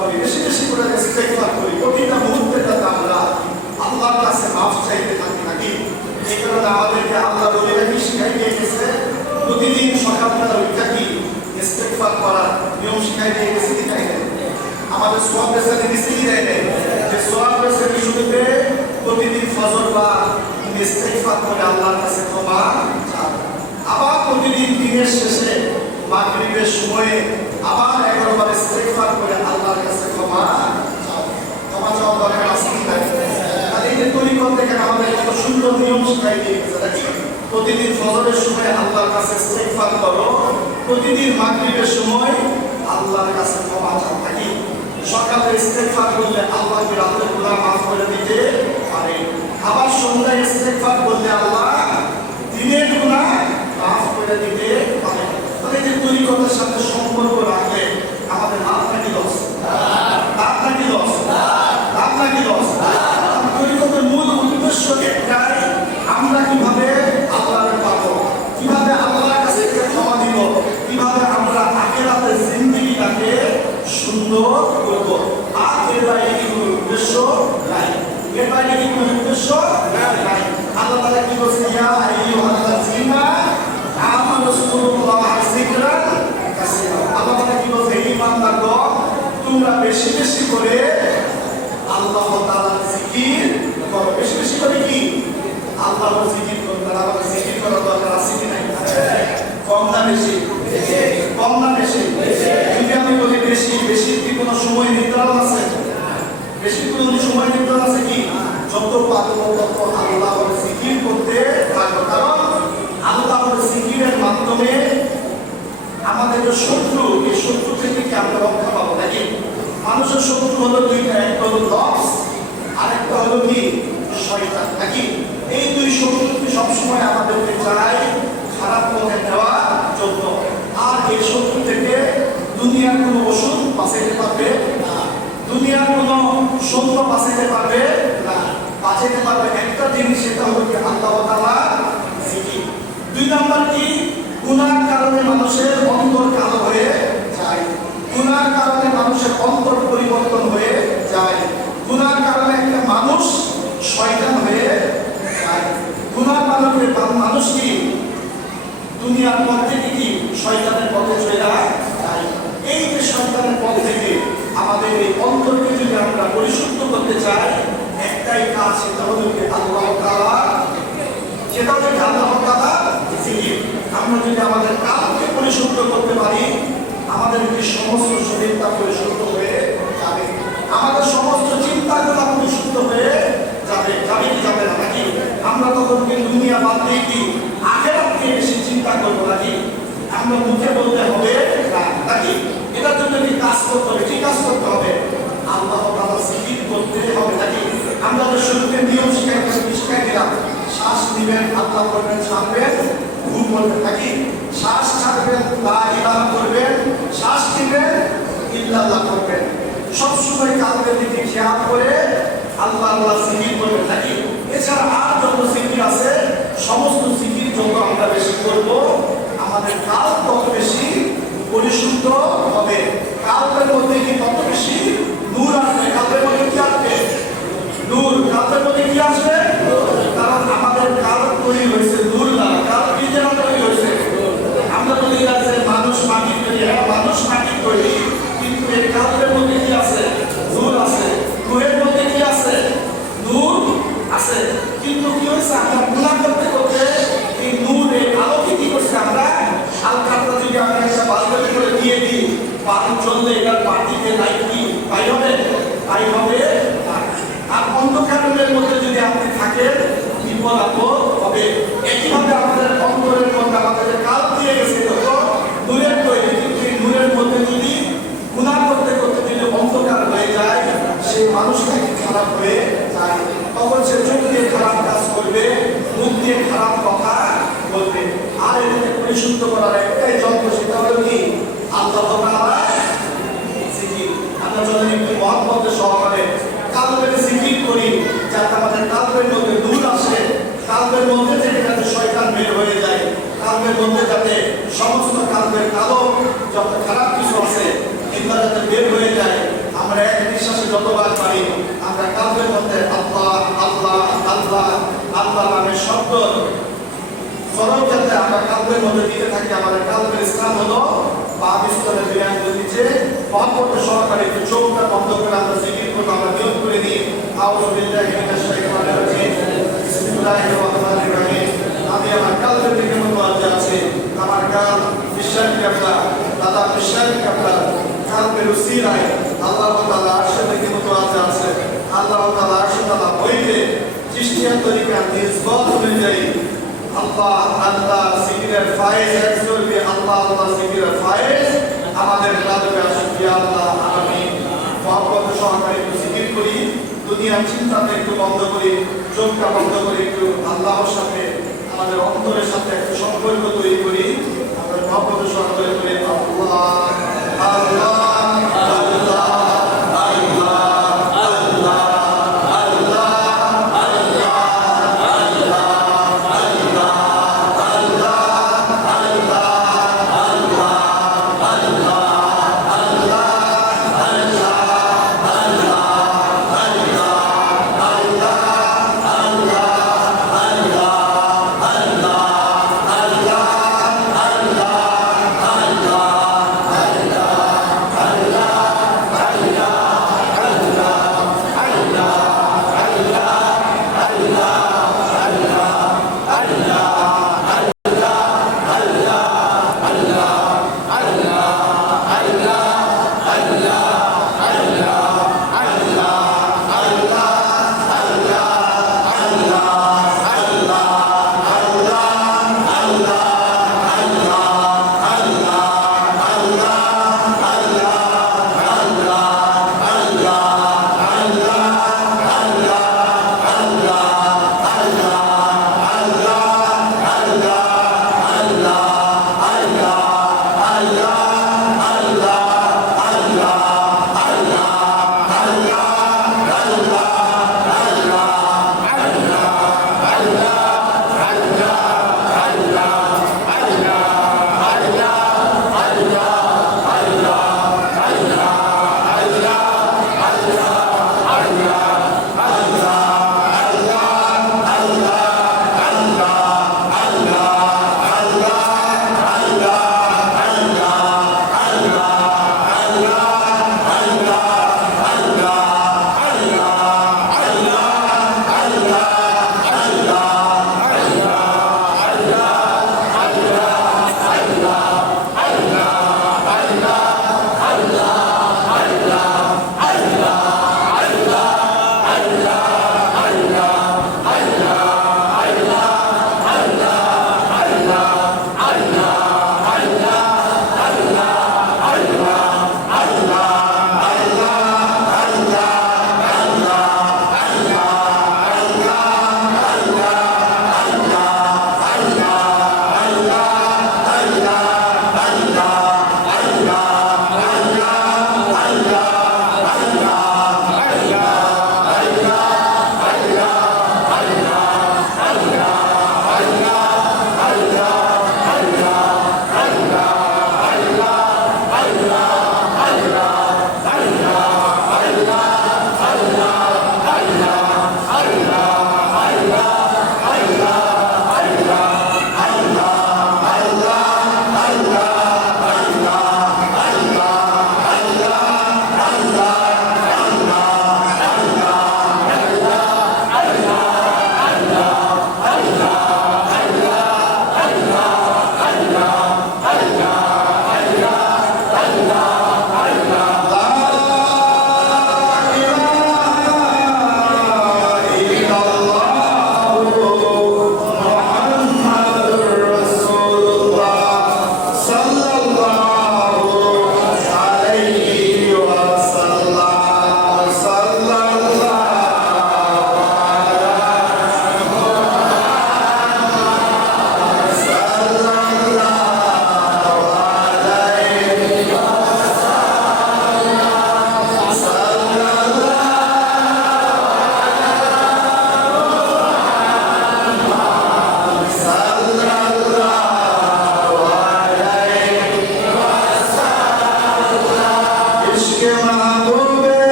করি, বেশি বেশি করে ইস্তেগফার করি, প্রতিটা মুহূর্তে যাতে আমরা আল্লাহর কাছে মাফ চাইতে থাকি নাকি। এই কারণে আমাদেরকে আল্লাহ বলে নাকি শিখাই দিয়ে গেছে, প্রতিদিন সকালবেলা ওইটা কি ইস্তেগফার করার নিয়ম শিখাই দিয়ে গেছে কি তাই না? আমাদের সোয়াব রেসাতে দিচ্ছে কি তাই না? যে সোয়াব রেসাতে শুরুতে প্রতিদিন ফজর বা ইস্তেগফার করে আল্লাহর কাছে ক্ষমা চাও, আবার প্রতিদিন দিনের শেষে মাগরিবের সময়ে আবার 11 বার ইস্তেগফার করে আল্লাহর কাছে ক্ষমা চাও। ক্ষমা চাওয়া দরকার আছে কি তাই? আর এই যে তরিকত দেখেন আমাদের কত সুন্দর নিয়ম শিখাই দিয়ে গেছে নাকি। প্রতিদিন ফজরের সময় আল্লাহর কাছে ইস্তেগফার করো, প্রতিদিন মাগরিবের সময় আল্লাহর কাছে ক্ষমা চাও নাকি। সকালে ইস্তেগফার করলে আল্লাহ কি রাতের গুনাহ মাফ করে দিতে পারে, আবার সন্ধ্যায় ইস্তেগফার করলে আল্লাহ দিনের গুনাহ মাফ করে দিতে পারে। তাহলে যে তরিকতের সাথে সম্পর্ক রাখলে আমাদের লাভ নাকি লস? লাভ নাকি লস? লাভ নাকি লস? তরিকতের মূল উদ্দেশ্য একটাই, আমরা কিভাবে আল্লাহকে পাবো, কিভাবে আল্লাহর কাছে ক্ষমা দিব, কিভাবে আমরা আখিরাতের জিন্দেগিটাকে সুন্দর করব। আর এর বাইরে কি কোনো উদ্দেশ্য নাই, এর বাইরে কি কোনো উদ্দেশ্য নাই। আল্লাহ তাআলা কি বলছেন, ইয়া আইয়ুহাল্লাযীনা আমানু যকুরুল্লাহা যিকরান কাসীরা। আল্লাহ তাআলা কি বলছেন, হে ঈমানদারগণ তোমরা বেশি বেশি করে আল্লাহ তাআলার জিকির করো। বেশি বেশি করে কি আল্লাহর জিকির করতে। আমাদের জিকির করার দরকার আছে কি নাই? কম না বেশি? কম না বেশি? যদি আমি বলি বেশি, বেশির কি কোনো সময় নির্ধারণ আছে? বেশি কোনো সময় নির্ধারণ আছে কি? যত পারো তত আল্লাহর জিকির করতে থাকো, কারণ আল্লাহর জিকিরের মাধ্যমে আমাদের যে শত্রু, এই শত্রু থেকে কি আমরা রক্ষা পাবো নাকি। মানুষের শত্রু হলো দুইটা, একটা হলো নফস আর একটা হলো কি শয়তান নাকি। এই দুই শত্রুকে সবসময় আমাদেরকে চায় খারাপ পথে নেওয়ার জন্য। আর এই শত্রু থেকে দুনিয়ার কোনো ওষুধ বাঁচাইতে পারবে না, দুনিয়ার কোনো সত্য বাঁচাইতে পারবে না। বাঁচাইতে পারবে একটা জিনিস, সেটা হলো কি আল্লাহ তাআলার জিকির। দুই নাম্বার কি, গুনাহর কারণে মানুষের অন্তর কালো হয়ে যায়, গুনাহর কারণে মানুষের অন্তর পরিবর্তন হয়ে যায়, গুনাহর কারণে একটা মানুষ শয়তান হয়ে যায়। গুনাহর কারণে মানুষ কি দুনিয়ার পথ থেকে কি শয়তানের পথে চলে যায়। এই যে শয়তানের পথ থেকে আমাদের এই অন্তরকে যদি আমরা পরিশুদ্ধ করতে চাই, একটাই কাজ, সেটা হলো কি আল্লাহ তাআলা, সেটা হলো কি আল্লাহ তাআলা জিকির। আমরা যদি আমাদের কালকে পরিশুদ্ধ করতে পারি, আমাদের কি সমস্ত শরীরটা পরিশুদ্ধ হয়ে যাবে, আমাদের সমস্ত চিন্তাগুলো পরিশুদ্ধ হয়ে যাবে। যাবে কি যাবে না নাকি? আমরা তখন কি দুনিয়া বাদ দিয়ে কি আখিরাতকে বেশি চিন্তা করবো নাকি? আমরা মুখে বলতে হবে নাকি? এটার জন্য কি কাজ করতে হবে? কি কাজ করতে হবে? আল্লাহ তাআলা জিকির করতে হবে নাকি? আমরা তো শুরুতে নিয়ম শিখাই দিলাম, শ্বাস নিবেন আল্লাহ বলবেন, ছাড়বেন ঘুম বলবেন নাকি। শ্বাস ছাড়বেন লা ইলাহা করবেন, শ্বাস নিবেন ইল্লাল্লাহ করবেন। সবসময় কালকের দিকে খেয়াল করে আল্লাহ আল্লাহ জিকির করবেন নাকি। এছাড়া আর যত জিকির আছে, সমস্ত জিকির যত আমরা বেশি করব, আমাদের কাল তত বেশি পরিশুদ্ধ হবে। কালবের মধ্যে কি তত বেশি নূর আসবে। কালবের মধ্যে কি আসবে? নূর। কালবের মধ্যে কি আসবে? কারণ আমাদের কাল তৈরি হয়েছে নূর না, কাল কি যেন তৈরি হয়েছে। আমরা বলি আছে মানুষ মাটি তৈরি, মানুষ মাটি তৈরি, কিন্তু এই কালবের মধ্যে কি আছে? নূর আছে। নূরের মধ্যে কি আছে? নূর আছে। কিন্তু কি হয়েছে, আমরা গুনাহ করতে করতে এই নূর, এই আলোকে কি করছে, আমরা হালকাটা যদি আমরা একটা বালতি করে দিয়ে দিই, বাতি জ্বললে এটার বাতিতে লাইট কি পাই হবে? পাই হবে। আর অন্ধকারের মধ্যে যদি আপনি থাকেন, বিপদ আপদ হবে। একইভাবে আমাদের অন্তরের মধ্যে আমাদের কাল দিয়ে গেছে তো নূরের তৈরি, কিন্তু এই নূরের মধ্যে যদি গুনাহ করতে করতে যদি অন্ধকার হয়ে যায়, সেই মানুষটা কি খারাপ হয়ে যায়। তখন সে চোখ দিয়ে খারাপ কাজ করবে, মুখ দিয়ে খারাপ কথা বলবে। আর এটাকে পরিশুদ্ধ করার একটাই যন্ত্র, সেটা হলো কি আল্লাহ তাআলা জিকির। আমরা যদি একটু মহব্বতের সহকারে কালবের জিকির করি, যাতে আমাদের কালবের মধ্যে নূর আসে, কালবের মধ্যে থেকে যাতে শয়তান বের হয়ে যায়, কালবের মধ্যে যাতে সমস্ত কালবের কালো যত খারাপ কিছু আছে এগুলো যাতে বের হয়ে যায়, আমরা যতবার পারি আমরা কালবের মধ্যে আল্লাহ আল্লাহ আল্লাহ আল্লাহ নামের শব্দ স্মরণ যাতে আমরা কালবের মধ্যে দিতে থাকি। আমাদের কালবের স্থান হলো বাম স্তরের বিরাজের নিচে। মহব্বত সহকারে একটু চোখটা বন্ধ করে আমরা জিকির করবো। আমরা নিয়ত করে নিই আউযু বিল্লাহি মিনাশ শাইতানির রাজিম বিসমিল্লাহির রহমানির রহিম। আমি আমার কালবের দিকে মুতাওয়াজ্জিহ আছি। আমার কাল বিশ্বাস করবা দাদা বিশ্বাস করবা কালবের উসিলায় আল্লাহ তাআলা আরশের দিকে মুতাওয়াজ্জিহ আছে। আল্লাহ তাআলা আরশে তাআলা হইতে চিশতিয়া তরিকা নিসবত অনুযায়ী আল্লাহ আল্লাহ জিকিরের ফায়েজ একজোর দিয়ে আল্লাহ আল্লাহ জিকিরের ফায়েজ আমাদের কালবে আসুক ইয়া আল্লাহ আমিন। মহব্বত সহকারে একটু জিকির করি, দুনিয়ার চিন্তাতে একটু বন্ধ করি, চোখটা বন্ধ করি, একটু আল্লাহর সাথে আমাদের অন্তরের সাথে একটু সম্পর্ক তৈরি করি। আমরা মহব্বত সহকারে করি আল্লাহ আল্লাহ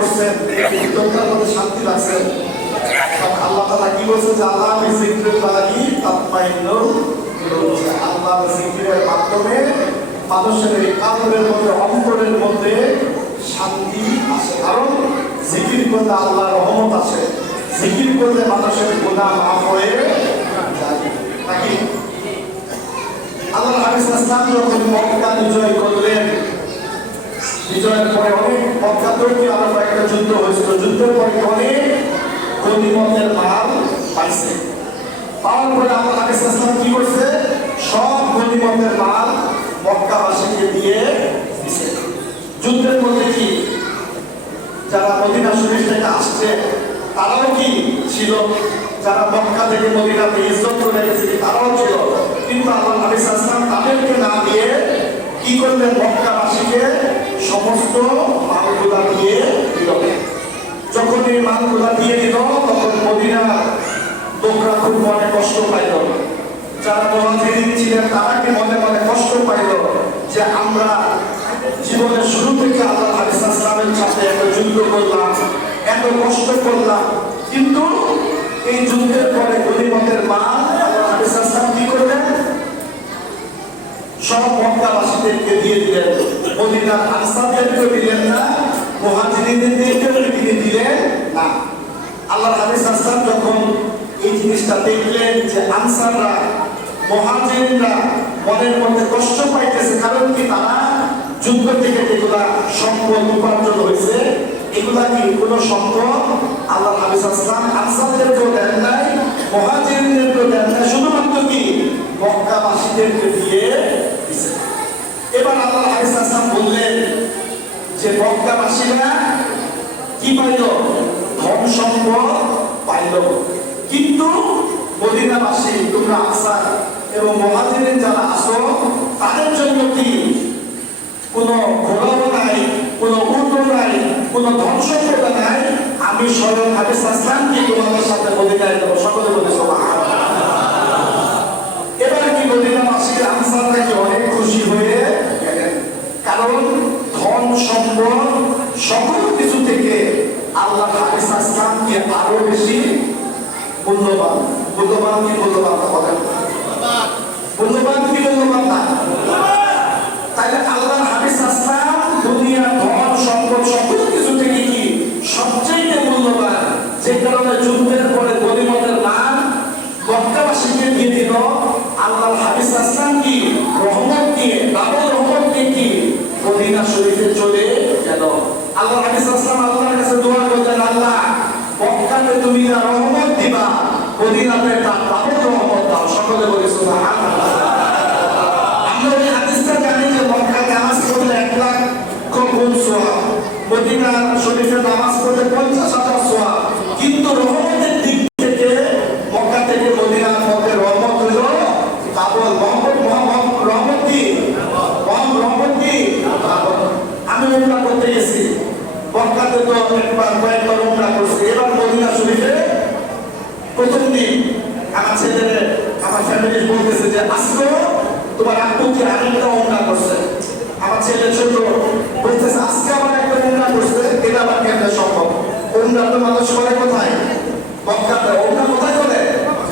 করছেন, ভিতরটার মধ্যে শান্তি লাগছে। আল্লাহ তাআলা কি বলছে যে আল্লাহ বিযিকরিল্লাহি তাতমাইন্নুল কুলুব, আল্লাহর জিকিরের মাধ্যমে মানুষের এই কলবের মধ্যে, অন্তরের মধ্যে শান্তি আসে। কারণ জিকির করলে আল্লাহর রহমত আসে, জিকির করলে মানুষের গুনাহ মাফ হয়ে যায়। নাকি আল্লাহর হাবিব সাল্লাল্লাহু আলাইহি ওয়াসাল্লাম যখন মক্কা বিজয় করলেন, বিজয়ের পরে অনেক মক্কা তৈরি আরো একটা যুদ্ধ হয়েছিল, যুদ্ধের পরে অনেক গনিমতের মাল পাইছে। পাওয়ার পরে আল্লাহর হাবিব সাল্লাল্লাহু আলাইহি ওয়াসাল্লাম কি করছে, সব গনিমতের মাল মক্কাবাসীকে দিয়ে দিয়েছে। যুদ্ধের মধ্যে কি যারা মদিনা শরীফ থেকে আসছে তারাও কি ছিল, যারা মক্কা থেকে মদিনাতে হিজরত করে গেছে তারাও ছিল, কিন্তু আল্লাহর হাবিব সাল্লাল্লাহু আলাইহি ওয়াসাল্লাম তাদেরকে না দিয়ে কি করলেন, মক্কাবাসীকে সমস্ত মালগুলা দিয়ে দিল। যখন এই মালগুলা দিয়ে দিল তখন মদিনা লোকরা খুব মনে কষ্ট পাইল, যারা মুহাজিরিন ছিলেন তারা কি মনে মনে কষ্ট পাইল যে আমরা জীবনের শুরু থেকে আল্লাহর হাবিব সাল্লাল্লাহু আলাইহি ওয়াসাল্লামের সাথে এত যুদ্ধ করলাম, এত কষ্ট করলাম, কিন্তু এই যুদ্ধের পরে গনিমতের মাল আল্লাহর হাবিব সাল্লাল্লাহু আলাইহি ওয়াসাল্লাম কি করলেন, সব মক্কাবাসীদেরকে দিয়ে দিলেন। মদিনার আনসারদেরকে দিলেন না, মুহাজিরিনদেরকেও তিনি দিলেন না। আল্লাহর হাবিব সাল্লাল্লাহু আলাইহি ওয়াসাল্লাম যখন এই জিনিসটা দেখলেন যে আনসাররা, মুহাজিরিনরা মনের মধ্যে কষ্ট পাইতেছে, কারণ কি তারা যুদ্ধ থেকে যেগুলা সম্পদ উপার্জন হয়েছে এগুলা কি কোনো সম্পদ আল্লাহর হাবিব সাল্লাল্লাহু আলাইহি ওয়াসাল্লাম আনসারদেরকেও দেন নাই, মুহাজিরিনদেরকেও দেন নাই, শুধুমাত্র কি মক্কাবাসীদেরকে দিয়ে দিয়েছে। এবার আল্লাহর হাবিব সাল্লাল্লাহু আলাইহি ওয়াসাল্লাম বললেন যে মক্কাবাসীরা কি পাইল, ধন সম্পদ পাইল, কিন্তু মদিনাবাসী তোমরা আনসার এবং মুহাজিরিন যারা আসো তাদের জন্য কি কোনো ঘোড়াও নাই, কোনো উটও নাই, কোনো ধন সম্পদ নাই। আমি স্বয়ং হাবিব সাল্লাল্লাহু আলাইহি ওয়াসাল্লাম কি তোমাদের সাথে মদিনায় যাব, সকলে বলে সুবহানাল্লাহ। এবার কি মদিনাবাসী আনসাররা কি অনেক খুশি হয়ে গেলেন, কারণ ধন সম্পদ সকল কিছু থেকে আল্লাহর হাবিব সাল্লাল্লাহু আলাইহি ওয়াসাল্লাম কি আরো বেশি মূল্যবান। মূল্যবান কি মূল্যবান না বলেন, মূল্যবান কি মূল্যবান না? তাইলে আল্লাহর হাবিব সাল্লাল্লাহু আলাইহি ওয়াসাল্লাম দুনিয়া ধন সম্পদ সকল কিছু থেকে কি সবচেয়ে মূল্যবান, যে কারণে যুদ্ধের পরে গনিমতের মাল মক্কাবাসীকে দিয়ে দিল। আল্লাহর হাবিব সাল্লাল্লাহু আলাইহি ওয়াসাল্লাম কি রহমত দিয়ে, ডাবল রহমত দিয়ে কি মদিনা শরীফে চলে গেল। আল্লাহর হাবিব সাল্লাল্লাহু আলাইহি ওয়াসাল্লাম আল্লাহর কাছে দোয়া করলেন, আল্লাহ মক্কাতে তুমি যা রহমত দিবা মদিনাতে তার ডাবল রহমত দাও, সকলে বলি সুবহানাল্লাহ। আমরা এই হাদিসটা জানি যে মক্কায় নামাজ পড়লে 1 লাখ গুণ সওয়াব, মদিনা শরীফে নামাজ পড়লে 50,000 সওয়াব, কিন্তু রহমতের দিক থেকে মক্কা থেকে মদিনার মধ্যে রহমত হলো ডাবল। রহমত কি? আমি উমরা করতে গেছি, মক্কাতে তো কয়েকবার উমরা করছি, এবার মদিনা শরীফে প্রথম দিন আমার ছেলেরে আমার ফ্যামিলি বলতেছে যে আজকে তোমার আব্বু কি আরেকটা উমরা করছে। আমার ছেলে ছোট বলতেছে আজকে আমার একটা উমরা করছে, এটা আবার কেমনে সম্ভব? উমরা তো মানুষ করে কোথায়? মক্কাতে। উমরা কোথায় করে?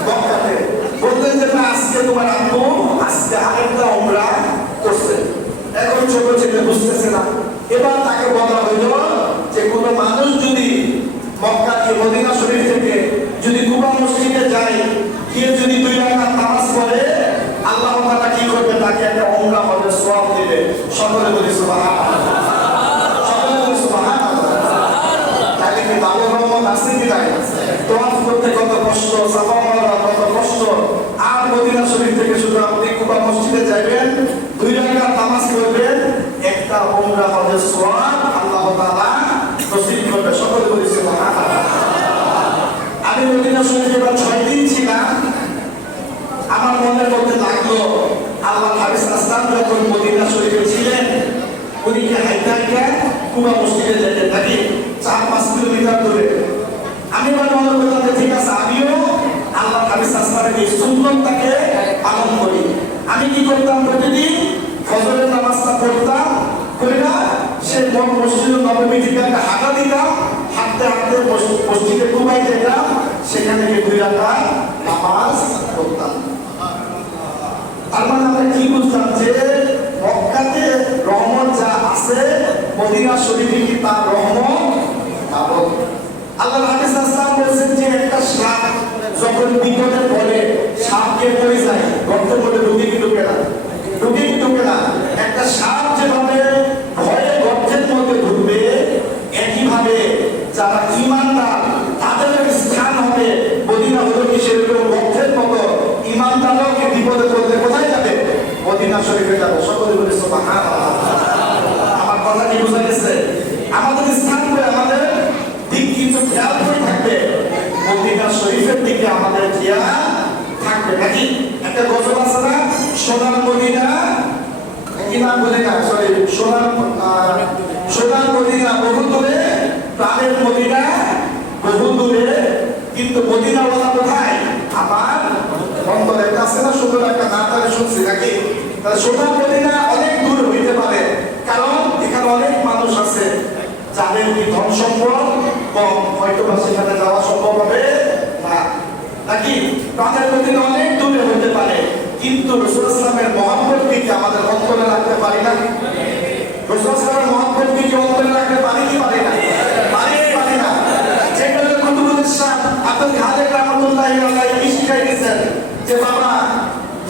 মক্কাতে। বলতেন যে না, আজকে তোমার আব্বু আজকে আরেকটা উমরা করছে। এখন ছোট ছেলে বুঝতেছে না। এবার তাকে বলা হইল যে কোনো মানুষ যদি মক্কা থেকে মদিনা শরীফ থেকে যদি কুবা মসজিদে যায়, গিয়ে যদি 2 রাকাত নামাজ পড়ে, আল্লাহ তাআলা কি করবে, তাকে একটা উমরা হজের সওয়াব দিবে। সকলে বলি সুবহানাল্লাহ, সকলে বলি সুবহানাল্লাহ। তাহলে কি ভালো রহমত আছে কি নাই? তওয়াফ করতে কত কষ্ট, সাফা মারা কত কষ্ট, আর মদিনা শরীফ থেকে শুধু আপনি কুবা মসজিদে যাবেন, 2 রাকাত নামাজ পড়বেন, একটা উমরা হজের সওয়াব আল্লাহ তাআলা নসিব করবে। সকলে বলি সুবহানাল্লাহ। আমি মদিনা শরীফে এবার 6 দিন ছিলাম। আমার মনের মধ্যে লাগলো আল্লাহর হাবিব সাল্লাল্লাহু আলাইহি ওয়াসাল্লাম যখন মদিনা শরীফে ছিলেন, উনি কি হাইটা কুবা মসজিদে যেতেন নাকি 4-5 কিলোমিটার দূরে। আমি এবার মনে করলাম যে ঠিক আছে, আমিও আল্লাহর হাবিব সাল্লাল্লাহু আলাইহি ওয়াসাল্লামের এই সুন্নতটাকে পালন করি। আমি কি করতাম, প্রতিদিন ফজরের নামাজটা পড়তাম, কইরা সেই মসজিদুল নববী থেকে একটা হাঁটা দিতাম, হাঁটতে হাঁটতে মসজিদে কুবাই যেতাম, সেখানে গিয়ে 2 রাকাত নামাজ পড়তাম। তার মানে আমরা কি বুঝলাম যে মক্কাতে রহমত যা আছে, মদিনা শরীফে কি তার রহমত পাবো। আল্লাহ হাফেজ আসলাম বলেছেন যে একটা সাপ যখন বিপদে পড়ে, সাপকে পড়ে যায়, গর্তের মধ্যে ঢুকে কি ঢুকে না, ঢুকে কি ঢুকে না। একটা সাপ যেভাবে ভয়ে গর্তের মধ্যে ঢুকবে, একইভাবে যারা ইমানদার তাদের স্থান হবে মদিনা হলো কি সেরকম গর্তের মতো। ইমানদারকে বিপদে পড়লে কোথায় যাবে? মদিনা শরীফে যাবে। সকলে বলে সুবহানাল্লাহ। আমার কথা কি বোঝা গেছে? আমাদের স্থান করে আমাদের দিক কিন্তু খেয়াল করে থাকবে, মদিনা শরীফের দিকে আমাদের খেয়াল থাকবে নাকি। একটা গজল আছে না, সোনার মদিনা, কি নাম বলে না, সরি, সোনার মদিনা বহু দূরে, প্রাণের মদিনা বহু দূরে, কিন্তু মদিনাওয়ালা কোথায়? আমার অন্তরে। একটা আছে না, সুন্দর একটা নাম তাহলে শুনছি নাকি। তাহলে সোনার মদিনা অনেক দূর হইতে পারে, কারণ এখানে অনেক মানুষ আছে যাদের কি ধন সম্পদ কম, হয়তো বা সেখানে যাওয়া সম্ভব হবে না নাকি। প্রাণের মদিনা অনেক দূরে হইতে পারে, কিন্তু রাসূল ইসলামের মহব্বতকে কি আমাদের অন্তরে রাখতে পারি না? রাসূল ইসলামের মহব্বতকে কি অন্তরে রাখতে পারি কি পারি না? পারি না। যেগুলো কুতুবুল ইরশাদ আব্দুল খালেক রাহমাতুল্লাহি আলাইহি কি শিখাই দিয়েছেন যে বাবা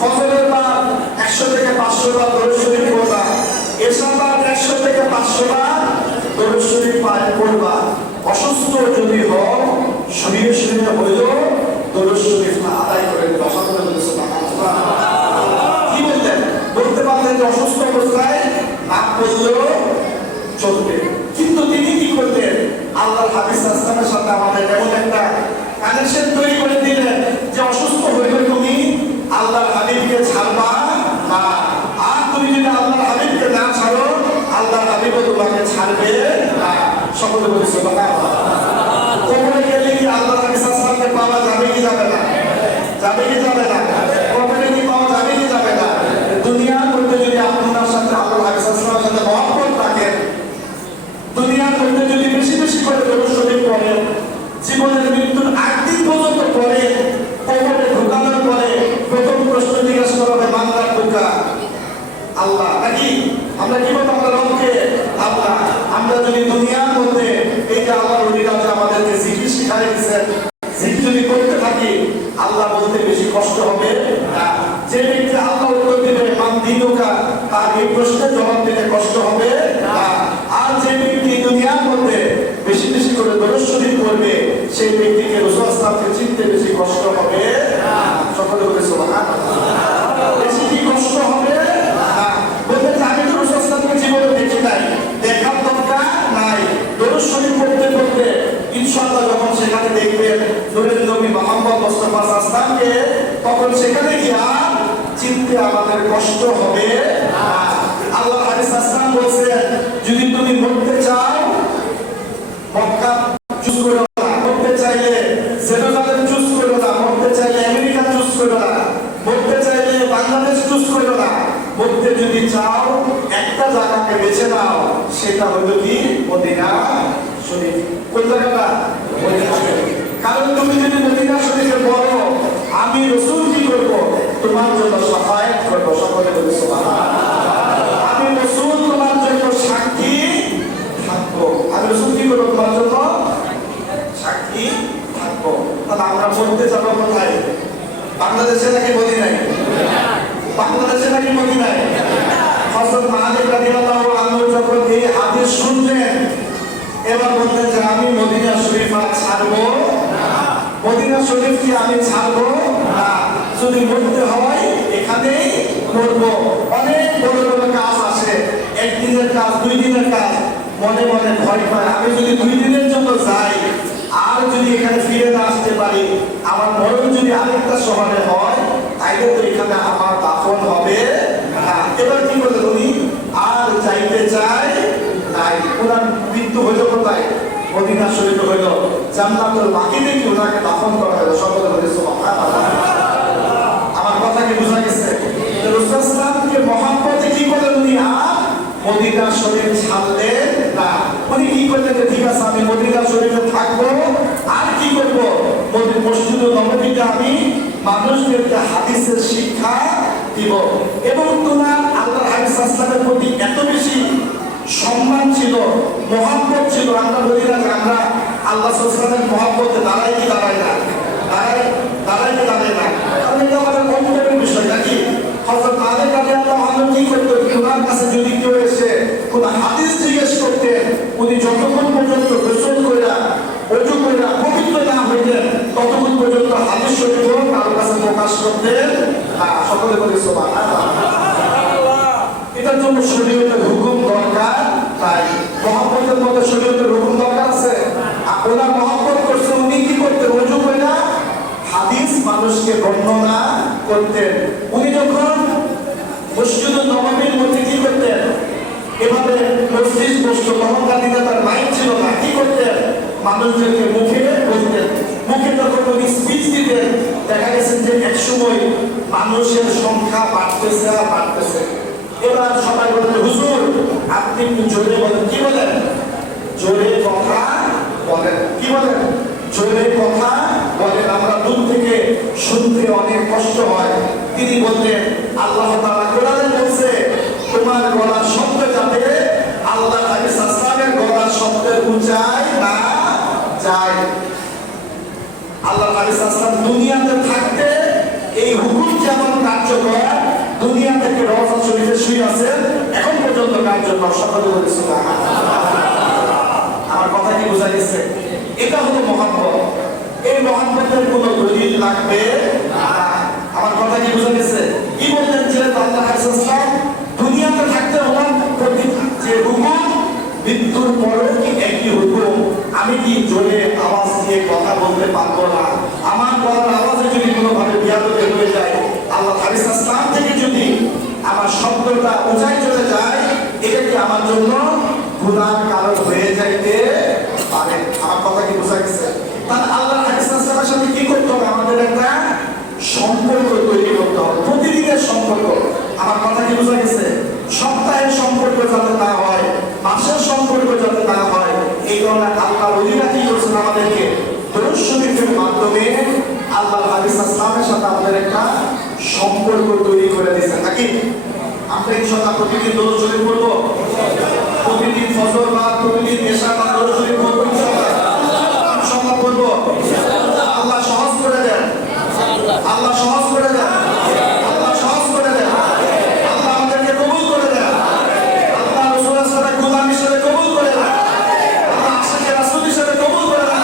ফজরের বার 100 থেকে 500 বার দরুদ শরীফ পড়বা, এশার বার 100 থেকে 500 বার দরুদ শরীফ পড়বা। অসুস্থ যদি হও শুয়ে শুয়ে হইলেও দরুদ শরীফ আদায় করে দেবা। সকলে বলে সুবহানাল্লাহ। কি বলতেন? বলতে পারতেন যে অসুস্থ অবস্থায় না পড়লেও চলবে, কিন্তু তিনি কি করতেন? আল্লাহর হাবিব সাল্লাল্লাহু সাথে আমাদের এমন একটা কানেকশন তৈরি করে দিলেন যে অসুস্থ হইলে তুমি আল্লাহর হাবিবকে ছাড়বা না, আর তুমি যদি আল্লাহর হাবিবকে না ছাড়ো, আল্লাহর হাবিবও তোমাকে ছাড়বে না। সকলে বলে সুবহানাল্লাহ। কবরে গেলে কি আল্লাহর হাবিব সাল্লাল্লাহু পাওয়া যাবে কি যাবে না? যাবে কি যাবে না? কবরে কি পাওয়া যাবে কি যাবে না? দুনিয়ার মধ্যে যদি আপনার সাথে আল্লাহর হাবিব সাল্লাল্লাহু সাথে মহব্বত রাখেন, দুনিয়ার মধ্যে যদি বেশি বেশি করে দরুদ শরীফ পড়েন, জীবনের মৃত্যুর আগ দিন পর্যন্ত পড়ে, কবরে ঢোকানোর পরে প্রথম প্রশ্ন জিজ্ঞাসা করা হবে বান্দার ঢোকা আল্লাহ নাকি। আমরা কি বলবো? আমরা রবকে আল্লাহ। আমরা যদি দুনিয়ার মধ্যে এই যে আল্লাহর ওলিরা যে আমাদেরকে জিকির শিখাই দিয়েছেন, জিকির যদি করতে থাকি, আল্লাহ বলতে বেশি কষ্ট হবে না। যে ব্যক্তি আল্লাহ উত্তর দিবে মান দিনুকা, তার এই প্রশ্নের জবাব দিতে কষ্ট হবে না। আর যে ব্যক্তি দুনিয়ার মধ্যে বেশি বেশি করে দরুদ শরীফ পড়বে, সেই ব্যক্তিকে রাসূল সাল্লাল্লাহু চিনতে বেশি কষ্ট হবে না। সকলে বলে সুবহানাল্লাহ। বেশি কি কষ্ট হবে না? বলতে আমি তো রাসূল সাল্লাল্লাহু জীবনে দেখি নাই, দেখার দরকার নাই। দরুদ শরীফ পড়তে পড়তে ইনশাআল্লাহ যখন সেখানে দেখবেন নূরের নবী মুহাম্মদ মুস্তাফা সাল্লাল্লাহু, তখন সেখানে গিয়া চিনতে আমাদের কষ্ট হবে না। আল্লাহ হাদিস আসলাম বলছেন, যদি তুমি মরতে চাও মক্কা চুজ করো না, মরতে চাইলে জেরুজালেম চুজ করো না, মরতে চাইলে আমেরিকা চুজ করো না, মরতে চাইলে বাংলাদেশ চুজ করো না, মরতে যদি চাও একটা জায়গাকে বেছে নাও, সেটা হলো কি মদিনা শরীফ। কোন জায়গাটা? মদিনা শরীফ। কারণ তুমি যদি মদিনা শরীফে বলো আমি রাসূল কি করব? তোমার জন্য শাফায়াত করব। সকলে বলে সুবহানাল্লাহ। আমি রাসূল তোমার জন্য সাক্ষী থাকবো। আমি রাসূল কি করব? তোমার জন্য সাক্ষী থাকবো। তাহলে আমরা বলতে যাবো কোথায়? বাংলাদেশে নাকি মদিনায়? বাংলাদেশে নাকি মদিনায়? হযরত মালিক রাদিয়াল্লাহু আনহু যখন এই হাদিস শুনলেন, এবার বলতেন যে আমি মদিনা শরীফ আর ছাড়বো না। মদিনা শরীফ কি আমি ছাড়বো না? যদি মরতে হয় এখানেই মরবো। অনেক বড় বড় কাজ আসে, একদিনের কাজ, 2 দিনের কাজ, মনে মনে ভয় পায় আমি যদি 2 দিনের জন্য যাই আর যদি এখানে ফিরে না আসতে পারি, আমার মরণ যদি আরেকটা শহরে হয়, তাইলে তো এখানে আমার দাফন হবে না। এবার কি করলেন উনি? আর যাইতে চাই নাই। ওনার মৃত্যু হইল কোথায়? মদিনা শরীফে হইল। জান্নাতুল বাকিতে কি ওনাকে দাফন করা হলো। সকলে বলে সুবহানাল্লাহ। আমার কথা কি বোঝা গেছে? রাসূল সাল্লাল্লাহু মহব্বতে কি করলেন উনি? আর মদিনা শরীফ ছাড়লেন না। উনি কি করলেন? মানুষদেরকে হাদিসের শিক্ষা দিব। এবং তোমার আল্লাহ হাদিস আসলামের প্রতি এত বেশি সম্মান ছিল, মহব্বত ছিল। আমরা বলি না যে আমরা আল্লাহ সাল্লামের মহব্বতে দাঁড়াই কি দাঁড়াই না, দাঁড়াই কি দাঁড়াই না, কারণ এটা আমাদের অন্তরের বিষয় নাকি। হযরত আলী রাদিয়াল্লাহু আনহু কি করতেন, ওনার কাছে যদি কেউ এসে কোন হাদিস জিজ্ঞেস করতেন, উনি যতক্ষণ পর্যন্ত গোসল কইরা ওযু কইরা পবিত্র না হইতেন ততক্ষণ পর্যন্ত হাদিস শরীফ কারোর কাছে প্রকাশ করতেন না। সকলে বলি সুবহানাল্লাহ। এটার জন্য শরীয়তের হুকুম দরকার। তাই মহব্বতের মধ্যে শরীয়তের হুকুম দরকার আছে। ওনার মহব্বত করছে, উনি কি করতেন, ওযু কইরা হাদিস মানুষকে বর্ণনা করতেন। উনি যখন মসজিদুন নববীর মধ্যে কি করতেন, এভাবে মসজিদ বসতো, তখন গাড়িতে তার মাইক ছিল না, কি করতেন, মানুষদেরকে মুখে বলতেন। মুখে যখন উনি স্পিচ দিতেন, দেখা গেছে যে একসময় মানুষের সংখ্যা বাড়তেছে আর বাড়তেছে। এবার সবাই বলেন, হুজুর আপনি একটু জোরে বলেন। কি বলেন, জোরে কথা বলেন। কি বলেন, জোরে কথা বলেন। আমরা দূর থেকে শুনতে অনেক কষ্ট হয়। তিনি বলতেন, আল্লাহ তাআলা কোরআনে বলছে তোমার গলার শব্দ যাতে আল্লাহ হাবিব সাল্লাল্লাহু গলার শব্দের উঁচাই না যায়। আল্লাহ হাবিব সাল্লাল্লাহু দুনিয়াতে থাকতে এই হুকুম যেমন কার্যকর, দুনিয়া থেকে রওজা শরীফে শুয়ে আছেন এখন পর্যন্ত কার্যকর। সকলে বলি সুবহানাল্লাহ। আমার কথা কি বোঝা গেছে? এটা হলো মহব্বত। এই মহব্বতের কোনো দলিল লাগবে না। আমার কথা কি বোঝা গেছে? কি বলতেন যে আল্লাহ হাবিব দুনিয়াতে থাকতে হলাম প্রতি যে হুকুম মৃত্যুর পরেও কি একই হুকুম। আমি কি জোরে আওয়াজ দিয়ে কথা বলতে পারবো না? আমার গলার আওয়াজে যদি কোনোভাবে বিয়াদতে হয়ে যায়, আল্লাহ হাবিব সাল্লাল্লাহু থেকে যদি আমার শব্দটা উঁচাই চলে যায়, এটা কি আমার জন্য গুনাহর কারণ হয়ে যাইতে পারে? আমার কথা কি বোঝা গেছে? তাহলে আল্লাহ হাবিব সাল্লাল্লাহু সাথে কি করতে হবে? আমাদের একটা সম্পর্ক তৈরি করতে হবে, প্রতিদিনের সম্পর্ক। আমার কথা কি বোঝা গেছে? সপ্তাহের সম্পর্ক যাতে না হয়, মাসের সম্পর্ক যাতে না হয়, এই কারণে আল্লাহ ওলিরা কি করেছেন, আমাদেরকে দরুদ শরীফের মাধ্যমে আল্লাহ হাবিব সাল্লাল্লাহু সাথে আমাদের একটা সম্পর্ক তৈরি করে দিয়েছেন নাকি। আমরা ইনশাআল্লাহ প্রতিদিন দরুদ শরীফ পড়ব, প্রতিদিন ফজর বা প্রতিদিন এশা বা দরুদ শরীফ পড়ব ইনশাআল্লাহ পড়ব। আল্লাহ সহজ করে দেন, আল্লাহ সহজ করে দেন, আল্লাহ সহজ করে দেন, আল্লাহ আমাদেরকে কবুল করে দেন, আল্লাহ রাসূলের সাথে গোলাম হিসেবে কবুল করে দেন, আল্লাহ আশিকে রাসূল হিসেবে কবুল করে দেন,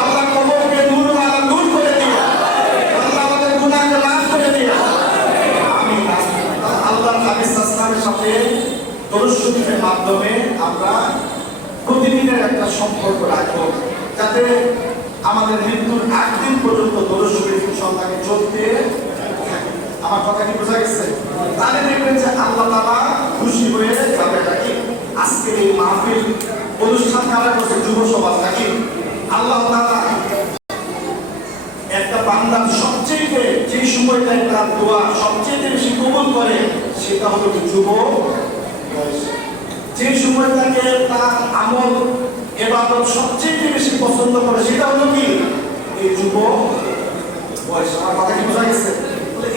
আল্লাহ কবরকে নূর আলা নূর করে দিন, আল্লাহ আমাদের গুনাহকে মাফ করে দিন। আমিন। আল্লাহর হাবিব সাল্লাল্লাহু আলাইহি সাথে দরুদ শরীফের মাধ্যমে আমরা প্রতিদিনের একটা সম্পর্ক রাখবো, যাতে আমাদের মৃত্যুর আগ দিন পর্যন্ত দরুদ শরীফ সন্তানকে চলতে থাকে। আমার কথা কি বোঝা গেছে? তাহলে দেখবেন যে আল্লাহ তাআলা খুশি হয়ে যাবে নাকি। আজকের এই মাহফিল অনুষ্ঠান কারা করছে? যুব সমাজ নাকি। আল্লাহ তাআলা একটা বান্দার সবচেয়ে যে সময়টা একটা দোয়া সবচেয়ে বেশি কবুল করে, সেটা হলো যুব বয়স। যে সময়টাকে তার আমল ইবাদত সবচেয়ে বেশি পছন্দ করে, সেটা হলো কি? এই যুব বয়স। আমার কথা কি বোঝা গেছে?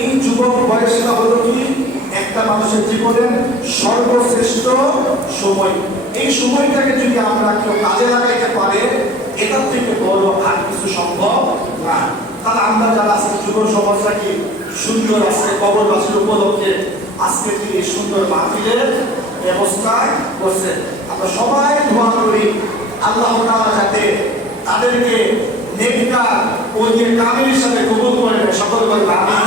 এই যুবক বয়সটা হলো কি একটা মানুষের জীবনের সর্বশ্রেষ্ঠ সময়। এই সময়টাকে যদি আমরা কেউ কাজে লাগাইতে পারে, এটার থেকে বড় আর কিছু সম্ভব না। তাহলে আমরা যারা আজকে যুব সমাজটা কি সুন্দর আছে, কবরবাসীর উপলক্ষে আজকে কি এই সুন্দর মাহফিলের ব্যবস্থা করছে, আমরা সবাই দোয়া করি আল্লাহ তাআলা যাতে তাদেরকে নেককার ওলিয়ে কামিল হিসেবে কবুল করে নেয়। সকল বলি আমিন।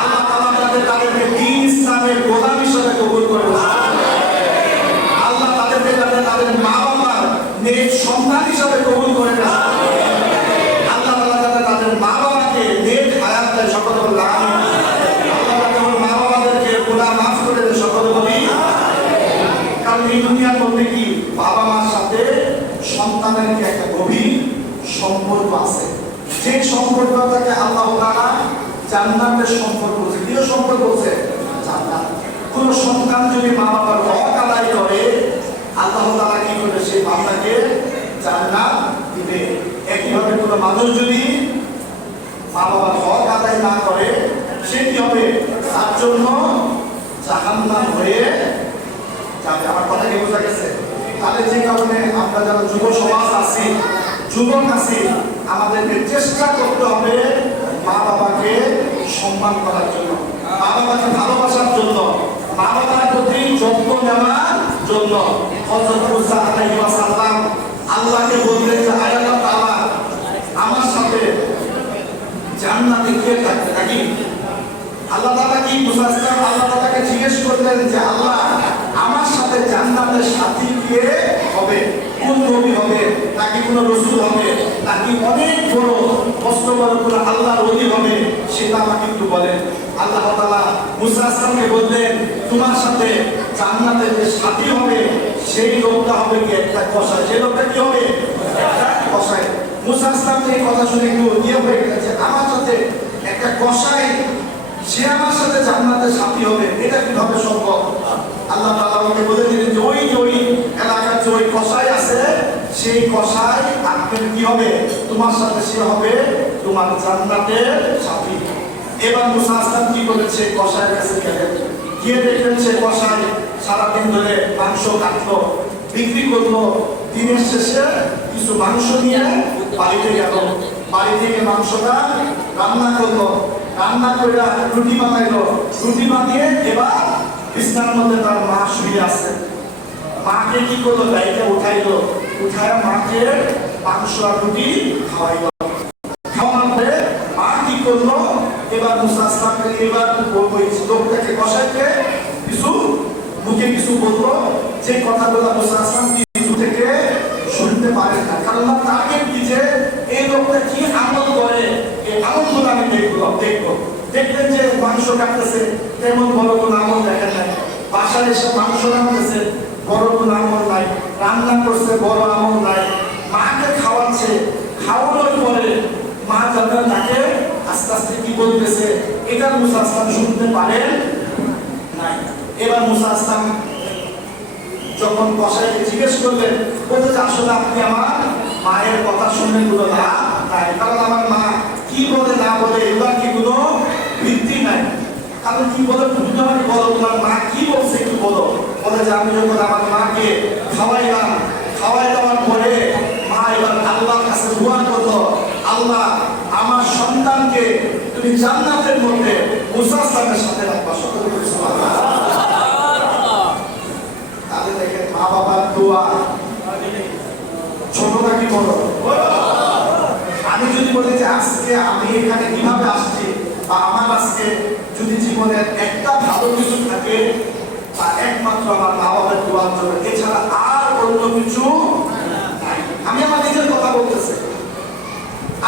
আল্লাহ তাআলা যাতে তাদেরকে দ্বীন ইসলামের গোলাম হিসেবে কবুল করে নেয়। আল্লাহ তাদেরকে যাতে তাদের মা বাবার নেক সন্তান হিসেবে কবুল করে নেয়। আল্লাহ তাআলা যাতে তাদের মা বাবাকে নেক হায়াত দেয়। সকল বলি আমিন। আল্লাহ তাদের মা বাবাদেরকে গুনাহ মাফ করে দেয়। সকল বলি কারণ এই দুনিয়ার মধ্যে কি বাবা মার সাথে সন্তানের কি একটা গভীর সম্পর্ক আছে, যে সম্পর্কটাকে আল্লাহ তাআলা জান্নাতের সম্পর্ক বলছে। কি সম্পর্ক বলছে? জান্নাত। কোন সন্তান যদি মা বাবার হক আদায় করে, আল্লাহ তাআলা কি করে সেই বান্দাকে জান্নাত দিবে। একইভাবে কোন মানুষ যদি মা জন্য জাহান্নাম হয়ে যাবে। আমার কথা কি বোঝা গেছে? তাহলে যে কারণে আমরা যারা যুব সমাজ আছি, যুবক আছি, আমাদেরকে চেষ্টা করতে হবে মা বাবাকে সম্মান করার জন্য, মা বাবাকে ভালোবাসার জন্য, মা বাবার প্রতি যত্ন নেওয়ার জন্য। হযরত মুসা আলাইহিস সালাম আল্লাহকে বললেন যে আয় আল্লাহ তাআলা, আমার সাথে জান্নাতে কে থাকবে নাকি? আল্লাহ তাআলা কি মুসা আলাইহিস আল্লাহ তাআলাকে জিজ্ঞেস করলেন যে আল্লাহ, আমার সাথে জান্নাতের সাথী কে হবে? কোন নবী হবে, নাকি কোন রাসূল হবে, নাকি অনেক বড় কষ্টবড় কোন আল্লাহর ওলি হবে? সেটা আমাকে একটু বলেন। আল্লাহ তাআলা মুসা আলাইহিসকে বললেন, তোমার সাথে জান্নাতের যে সাথী হবে সেই লোকটা হবে কি একটা কসাই। যে লোকটা কি হবে? একটা কসাই। মুসা আলাইহিস এই কথা শুনে একটু হয়ে গেছে, আমার সাথে একটা কসাই, সে আমার সাথে জান্নাতের সাথী হবে, এটা কিভাবে সম্ভব? আল্লাহ তাআলা আমাকে বলে দিলেন যে ওই এলাকার যে ওই কসাই আছে, সেই কসাই আপনার কি হবে? তোমার সাথে সে হবে তোমার জান্নাতের সাথী। এবার মুসা আলাইহিস কি করেছে? কসাইয়ের কাছে গেলেন, গিয়ে দেখলেন সে কসাই সারাদিন ধরে মাংস কাটলো, বিক্রি করলো, দিনের শেষে কিছু মাংস নিয়ে বাড়িতে গেল, বাড়ি থেকে মাংসটা রান্না করলো, রান্না করে রুটি বানাইলো, রুটি বানিয়ে এবার বিছানার মধ্যে তার মা শুয়ে আছে। মাকে কি করলো? গাড়িতে উঠাইলো, উঠায় মাকে মাংস আর রুটি খাওয়াইলো। খাওয়ানোর পরে মা কি করলো? এবার মুসা আলাইহিস এবার ওই লোকটাকে কসাইকে কিছু মুখে কিছু বললো, যে কথাগুলো মুসা আলাইহিস কিছু থেকে শুনতে পারেন না, কারণ তাকে কি যে এই লোকটা কি আমল করে, এই আমলগুলো আমি দেখবো। দেখলেন যে মাংস কাটতেছে, তেমন বড় কোনো আমল দেখেন নাই। বাসায় এসে মাংস রান্নাতেছে, বড় কোনো আমল নাই। রান্না করছে, বড় আমল নাই। মাকে খাওয়াচ্ছে, খাওয়ানোর পরে মা যাদের তাকে আস্তে আস্তে কি বলতেছে, এটা মুসা আলাইহিস শুনতে পারেন নাই। এবার মুসা আলাইহিস যখন কসাইকে জিজ্ঞেস করলেন, বলতে যে আসলে আপনি আমার মায়ের কথা শুনলেন কোনো না, তাই কারণ আমার মা কি বলে না বলে এবার কি কোনো ভিত্তি নাই। কারণ কি বলে তুমি আমাকে বলো, তোমার মা কি বলছে একটু বলো। বলে যে আমি যখন আমার মাকে খাওয়াইলাম, খাওয়াই দেওয়ার পরে মা এবার আল্লাহর কাছে দোয়া করলো, আল্লাহ আমার সন্তানকে তুমি জান্নাতের মধ্যে মুসা আলাইহিস সাথে রাখবা। সকলে বলি সুবহানাল্লাহ। তাহলে দেখেন মা বাবার দোয়া ছোট নাকি বড়? আমি যদি বলি যে আজকে আমি এখানে কিভাবে আসছি, বা আমার আজকে যদি জীবনের একটা ভালো কিছু থাকে, তা একমাত্র আমার মা বাবার দোয়ার জন্য, এছাড়া আর অন্য কিছু নাই। আমি আমার নিজের কথা বলতেছি,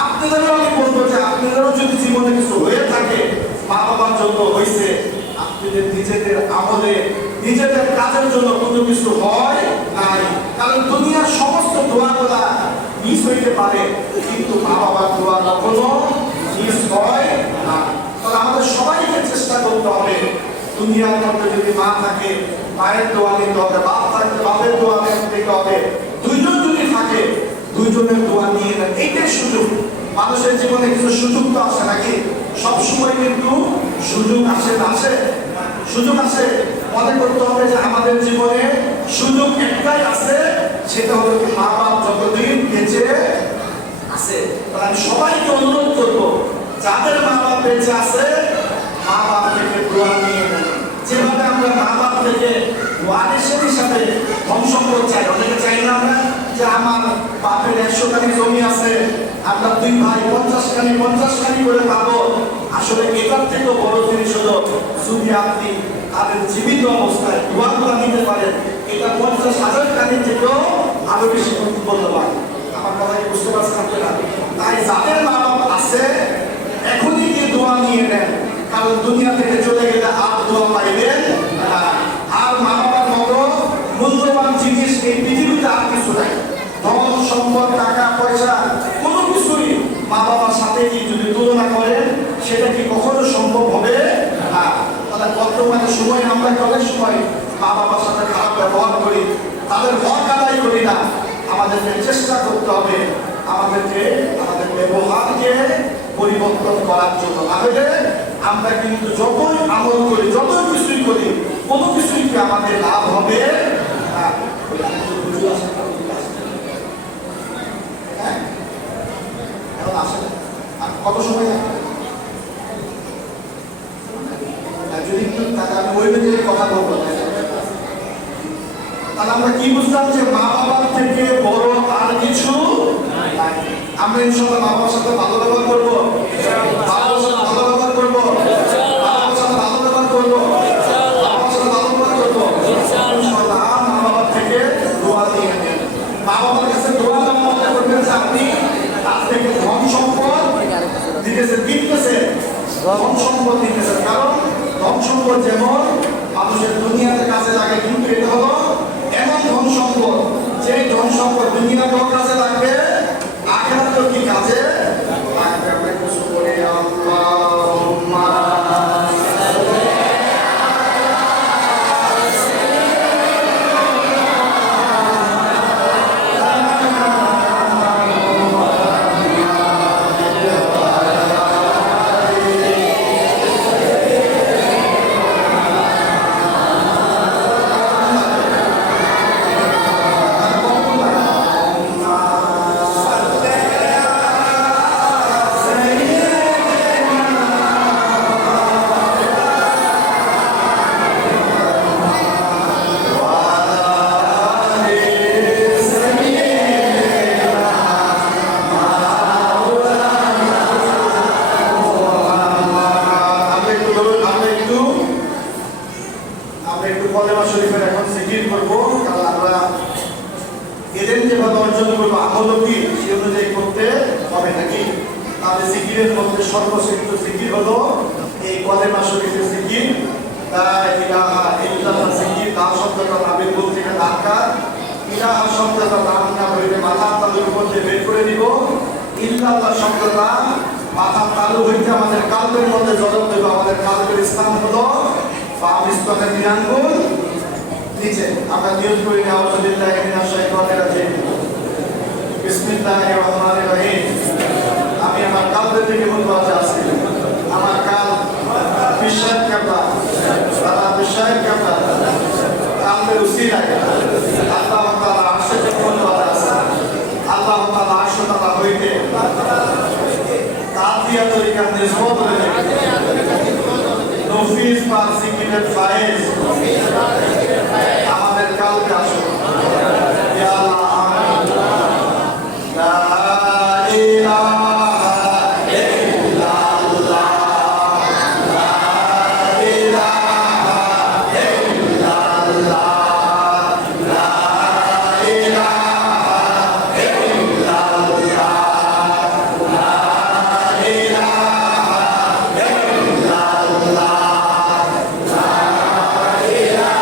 আপনাদেরও আমি বলবো যে আপনাদেরও যদি জীবনে কিছু হয়ে থাকে, মা বাবার জন্য হয়েছে, আপনাদের নিজেদের আমলে নিজেদের কাজের জন্য কোনো কিছু হয় নাই। কারণ দুনিয়ার সমস্ত দোয়াগুলা মিস হইতে পারে, কিন্তু মা বাবার দোয়া কখনো মিস হয় না। তবে আমাদের সবাইকে চেষ্টা করতে হবে, দুনিয়ার মধ্যে যদি মা থাকে মায়ের দোয়া নিতে হবে, বাপ থাকলে বাপের দোয়া নিতে হবে, দুইজন যদি থাকে দুইজনের দোয়া নিয়ে নেন। এইটাই সুযোগ। মানুষের জীবনে কিছু সুযোগ তো আসে নাকি? সবসময় কিন্তু সুযোগ আসে না, আসে সুযোগ আসে। মনে করতে হবে যে আমাদের জীবনে সুযোগ একটাই আছে, সেটা হলো মা বাপ যতদিন বেঁচে আছে। আমি সবাইকে অনুরোধ করবো, যাদের মা বাপ বেঁচে আছে মা বাপ থেকে দোয়া নিয়ে নেন। যেভাবে আমরা মা বাপ থেকে ওয়ারিসের হিসাবে ধন সম্পদ চাই, অনেকে চাই না আমরা যে আমার বাপের 100 কানি জমি আছে, আমরা দুই ভাই 50 কানি করে পাবো। আসলে এটার থেকে বড় জিনিস হলো যদি আপনি তাদের জীবিত অবস্থায় দোয়াগুলো নিতে পারেন, এটা 50,000 কানির থেকেও আরো বেশি মূল্যবান। আমার কথাই বুঝতে পারছেন আপনারা? তাই যাদের মা বাপ আছে এখনই গিয়ে দোয়া নিয়ে নেন, কারণ দুনিয়া থেকে চলে গেলে আর দোয়া পাইবেন না। আর মা বাবার মতো মূল্যবান জিনিস এই পৃথিবীতে আর কিছু নাই। ধন সম্পদ টাকা পয়সা কোনো কিছুই মা বাবার সাথে কি যদি তুলনা করেন, সেটা কি কখনো সম্ভব হবে না। তাহলে বর্তমানে সময় আমরা অনেক সময় মা বাবার সাথে খারাপ ব্যবহার করি, তাদের হক আদায় করি না। আমাদেরকে চেষ্টা করতে হবে আমাদের ব্যবহারকে পরিবর্তন করার জন্য। তাহলে আমরা কিন্তু যতই আমল করি, যতই কিছুই করি, কোনো কিছুই কি আমাদের লাভ হবে না। হ্যাঁ, এখন আসে না। আর কত সময় লাগবে? যদি একটু আমি ওই মেয়েদের কথা বলবো, তাহলে আমরা কি বুঝলাম যে মা বাবার থেকে বড় আর কিছু নাই। আমরা ইনশাআল্লাহ মা বাবার সাথে ভালো ব্যবহার করবো, বাবার সাথে ভালো ব্যবহার করবো, বাবার সাথে ভালো ব্যবহার করবো, বাবার সাথে ভালো ব্যবহার করবো ইনশাআল্লাহ। মা বাবার থেকে দোয়া নিয়ে নেন। মা বাবার কাছে দোয়া নেওয়া মনে করবেন যে আপনি তার থেকে ধন সম্পদ দিতেছেন, কিনতেছেন, ধন সম্পদ দিতেছেন। কারণ ধন সম্পদ যেমন মানুষের দুনিয়াতে কাজে লাগে, কিন্তু এটা হলো এমন ধন সম্পদ যে ধন সম্পদ দুনিয়াতেও কাজে লাগবে, আখিরাতেও কি কাজে লাগবে। কিছু করে আল্লাহুম্মা কলেমা শরীফের এখন জিকির করবো। কারণ আমরা এদের যেভাবে অর্জন করবো আমল কি সে অনুযায়ী করতে হবে নাকি। তাহলে জিকিরের মধ্যে সর্বশ্রেষ্ঠ জিকির হলো এই কলেমা শরীফের জিকির। লা ইলাহা ইল্লাল্লাহ জিকির। লা শব্দটা নামের মূল থেকে দরকার। ইলাহা শব্দটা নাম না হইলে মাথার তালুর মধ্যে বের করে দিব। ইল্লাল্লাহ শব্দটা মাথার তালু হইতে আমাদের কালবের মধ্যে জড়াতে দেব। আমাদের কালবের স্থান হলো বাম স্তনের 3 আঙ্গুল নিচে। আমরা নিয়ত করি আউযুবিল্লাহি মিনাশ শাইতানির রাজিম। বিসমিল্লাহির রহমানির রহিম। আমি আমার কালবের দিকে মুতওয়াজ্জা আছি। আমার কাল বিশ্বাস কেবলা, সারা বিশ্বাস কেবলা কালবের উসিলায় আল্লাহ তাআলা আরশে মুতওয়াজ্জা আছে। আল্লাহ তাআলা আরশে তাআলা হইতে কাফিয়া তরিকা নিসবত করে নফিস পার জিকিরের ফায়েজ আমাদের কালবে আসুন। ইয়া আল্লাহ আমিন। লা ইলাহা ইল্লাল্লাহ, লা ইলাহা ইল্লাল্লাহ, লা ইলাহা ইল্লাল্লাহ, লা ইলাহা ইল্লাল্লাহ, লা ইলাহা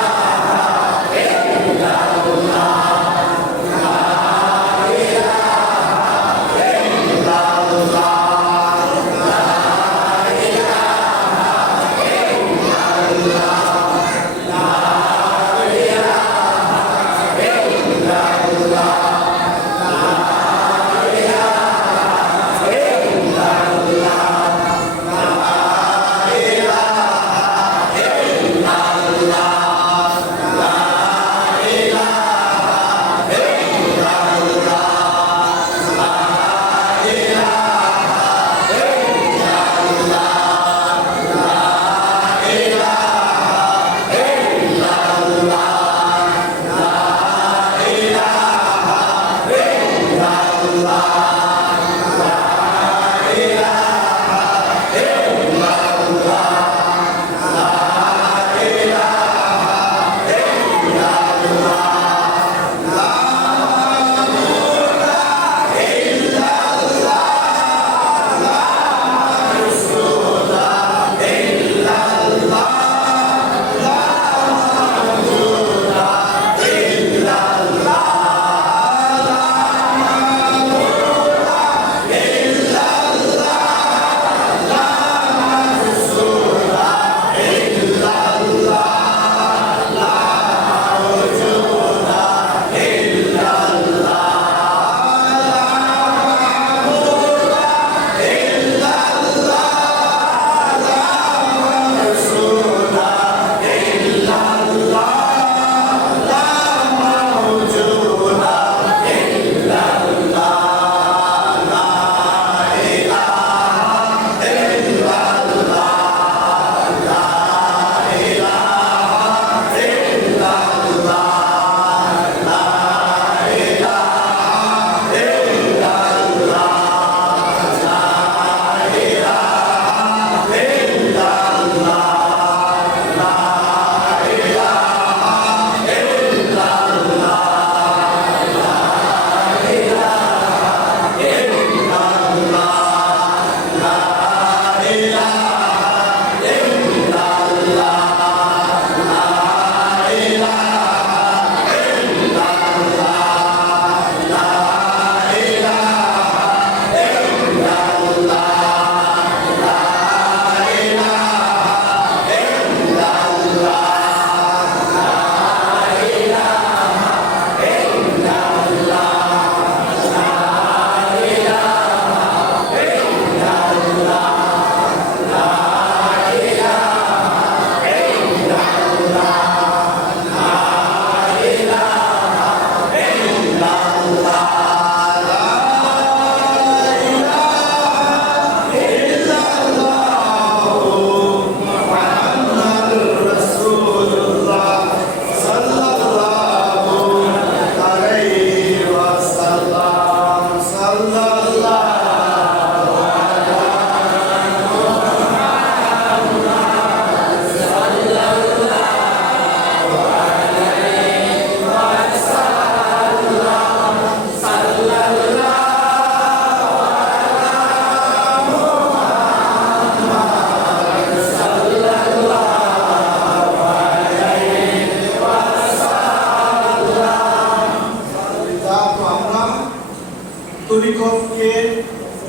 তরিকতকে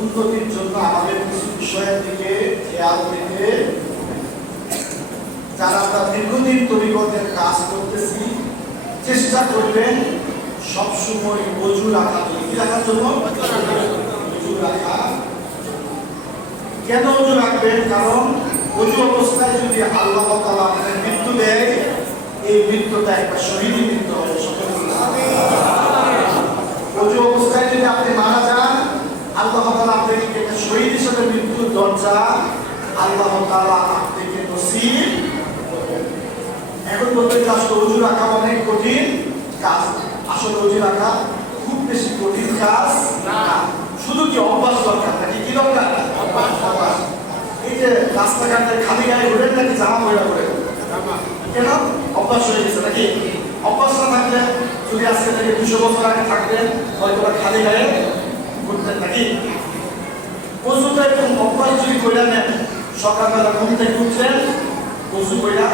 উন্নতির জন্য আমাদের কিছু বিষয়ের দিকে খেয়াল রেখে যারা আমরা দীর্ঘদিন তরিকতের কাজ করতেছি চেষ্টা করবেন সবসময় অজু রাখার জন্য। কি রাখার জন্য? অজু রাখা। কেন অজু রাখবেন? কারণ অজু অবস্থায় যদি আল্লাহ তাআলা আপনাকে মৃত্যু দেয়, এই মৃত্যুটা একটা শহীদী মৃত্যু হবে। অজু অবস্থায় যদি আপনি মারা যান, আল্লাহ তাআলা আপনাকে একটা শহীদ হিসেবে মৃত্যুর দরজা আল্লাহ তাআলা আপনাকে নসিব করবেন। এখন বলতে চাচ্ছি অজু রাখা অনেক কঠিন কাজ। আসলে অজু রাখা খুব বেশি কঠিন কাজ না, শুধু কি অভ্যাস দরকার। নাকি কি দরকার? অভ্যাস। এই যে রাস্তাঘাটে খালি গায়ে ঘুরেন নাকি জামা পয়লা করে? কেন? অভ্যাস হয়ে গেছে। নাকি অভ্যাস না থাকলে যদি আজকে থেকে 200 বছর আগে থাকতেন হয়তো খালি গায়ে ঘুরতেন। নাকি অজুটা এরকম অভ্যাস যদি করে নেন, সকালবেলা ঘুম থেকে উঠছেন অজু কইরা,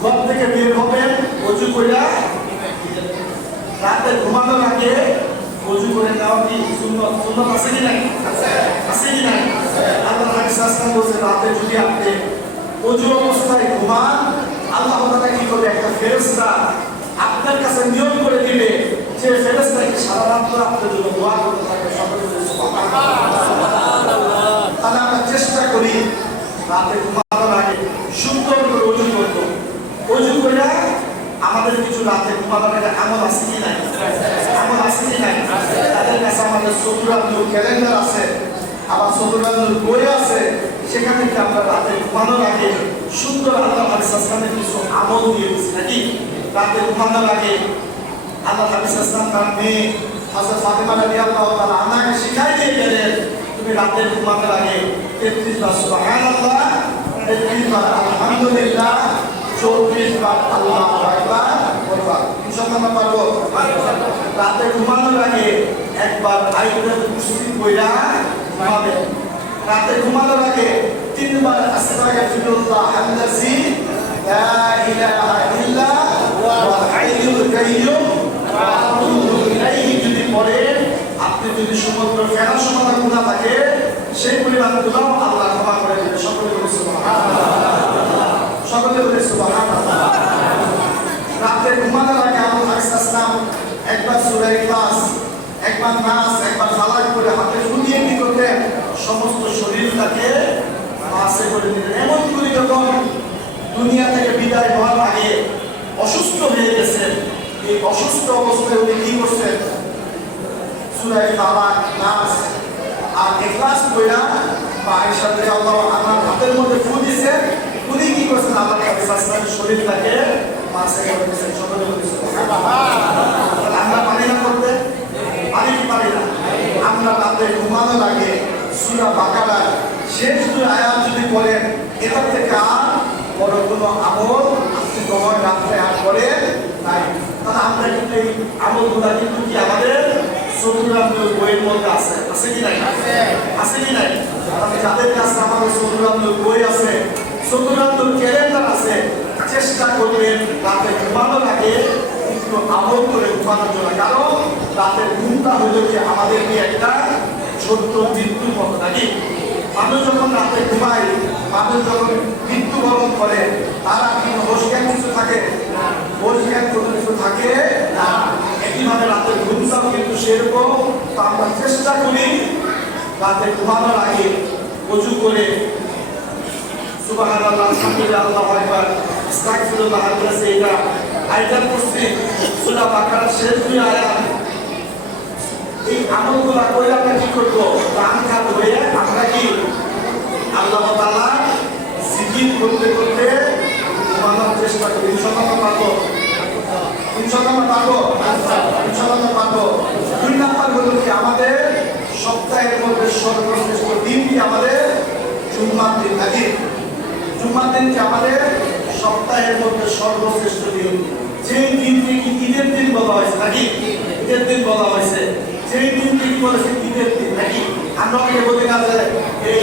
ঘর থেকে বের হবেন অজু কইরা, রাতে ঘুমানোর আগে অজু করে নেওয়া কি সুন্নাত? সুন্নাত আছে কি নাই? আছে কি নাই? আল্লাহ হাদিস আসমান বলছে রাতে যদি আপনি অজু অবস্থায় ঘুমান, আল্লাহ তাআলা কি করবে? একটা ফেরেশতা আপনার কাছে নিয়ম করে দিবে যে ফেরেশতা কি সারা রাত আপনার জন্য দোয়া করতে থাকবে। সকলে বলে সুবহানাল্লাহ। তাহলে আমরা চেষ্টা করি রাতে ঘুমানোর আগে সুন্দর করে অজু করব। অজু করে আমাদের কিছু রাতে ঘুমানোর আগে আমল আছে কি নাই? আমল আছে কি নাই? তাদের কাছে আমাদের সদুরানুর ক্যালেন্ডার আছে, আবার সদুরানুর বই আছে। সেখান থেকে আমরা রাতে ঘুমানোর আগে সুন্দর আল্লাহ হাদিস আসলামের কিছু আমল দিয়ে দিচ্ছি। নাকি রাতে ঘুমানোর আগে আল্লাহ হাদিস আসলাম তার মেয়ে হযরত ফাতেমা রাদিয়াল্লাহু তাআলা আনহাকে শিখাই দিয়ে গেলেন, তুমি রাতে ঘুমানোর আগে 33 বার সুবহানাল্লাহ, 33 বার আলহামদুলিল্লাহ, 24 বার আল্লাহু আকবার বলবা। ইনশাআল্লাহ পারবো। রাতে ঘুমানোর আগে একবার আয়াতুল কুরসি পড়া ঘুমাবে। রাতে ঘুমানোর আগে 3 বার আস্তাগফিরুল্লাহ আল্লাযী লা ইলাহা ইল্লা হুয়াল হাইয়ুল কাইয়্যুম ওয়া আতুবু ইলাইহি যদি পড়েন, আপনি যদি সমগ্র ফেরা সমাধান গুনাহ থাকে সেই পরিমাণ গুনাহ আল্লাহ ক্ষমা করে দেবে। সকলে বলে সুবহানাল্লাহ। সকলে বলে সুবহানাল্লাহ। রাতে ঘুমানোর আগে আল্লাহ হাদিস আসলাম একবার সূরা ইখলাস, একবার নাস, একবার ফালাক করে হাতে ফুটিয়ে কি করতেন? সমস্ত শরীরটাকে মাসে করে দিতেন। এমন করে যখন দুনিয়া থেকে বিদায় হওয়ার আগে অসুস্থ হয়ে গেছেন, এই অসুস্থ অবস্থায় উনি কি করছেন? সূরা ফালাক, নাস আর ইখলাস পড়া আয়েশা রাদিয়াল্লাহু আনহার হাতের মধ্যে ফু দিয়েছেন। উনি কি করছেন? আল্লাহ হাদিস আসলামের শরীরটাকে মাসে করে দিয়েছেন। সকলে বলে সুবহানাল্লাহ। আমরা পারি না করতে? পারি কি পারি না? আমরা রাতে ঘুমানোর আগে সূরা বাকারার শেষ 2 আয়াত যদি পড়েন, এটা থেকে আর বড় কোনো আমল আপনি তোমার রাত্রে আর করে নাই। তাহলে আমরা কিন্তু এই আমলগুলা কিন্তু কি আমাদের সদুরানুর বইয়ের মধ্যে আছে। আছে কি নাই? আছে কি নাই? আমি যাদের কাছে আমাদের সদুরানুর বই আছে, সদুরানুর ক্যালেন্ডার আছে, চেষ্টা করবেন রাতে ঘুমানোর আগে একটু আমল করে ঘুমানোর জন্য। কারণ রাতের ঘুমটা হইলো কি আমাদেরকে একটা ছোট্ট মৃত্যুর মতো। নাকি মানুষ যখন রাতে ঘুমায়, মানুষ যখন মৃত্যুবরণ করে, তারা কিন্তু হোশ জ্ঞান কিছু থাকে, হোশ জ্ঞান কোনো কিছু থাকে না। একইভাবে রাতের ঘুমটাও কিন্তু সেরকম। তো আমরা চেষ্টা করি রাতে ঘুমানোর আগে ওযু করে সুবহানাল্লাহ, আলহামদুলিল্লাহ, আল্লাহু আকবার, আস্তাগফিরুল্লাহ আল্লাযী এটা আয়াতুল কুরসি, সূরা বাকারার শেষ 2 আয়াত, এই আমলগুলো করে আমরা কি করব? প্রাণ খাত হয়ে আমরা কি আল্লাহ তাআলা জিকির করতে করতে ঘুমানোর চেষ্টা করি। ইনশাআল্লাহ পারবো। ইনশাআল্লাহ পারবো। ইনশাআল্লাহ পারবো। 2 নাম্বার হলো কি আমাদের সপ্তাহের মধ্যে সর্বশ্রেষ্ঠ দিন কি আমাদের জুম্মার দিন। নাকি জুম্মার দিন কি আমাদের সপ্তাহের মধ্যে সর্বশ্রেষ্ঠ দিন। যেই দিনকে কি ঈদের দিন বলা হয়েছে। নাকি ঈদের দিন বলা হয়েছে। যেই দিনকে কি বলেছে? ঈদের দিন। নাকি আমরা অনেকে বলি না যে এই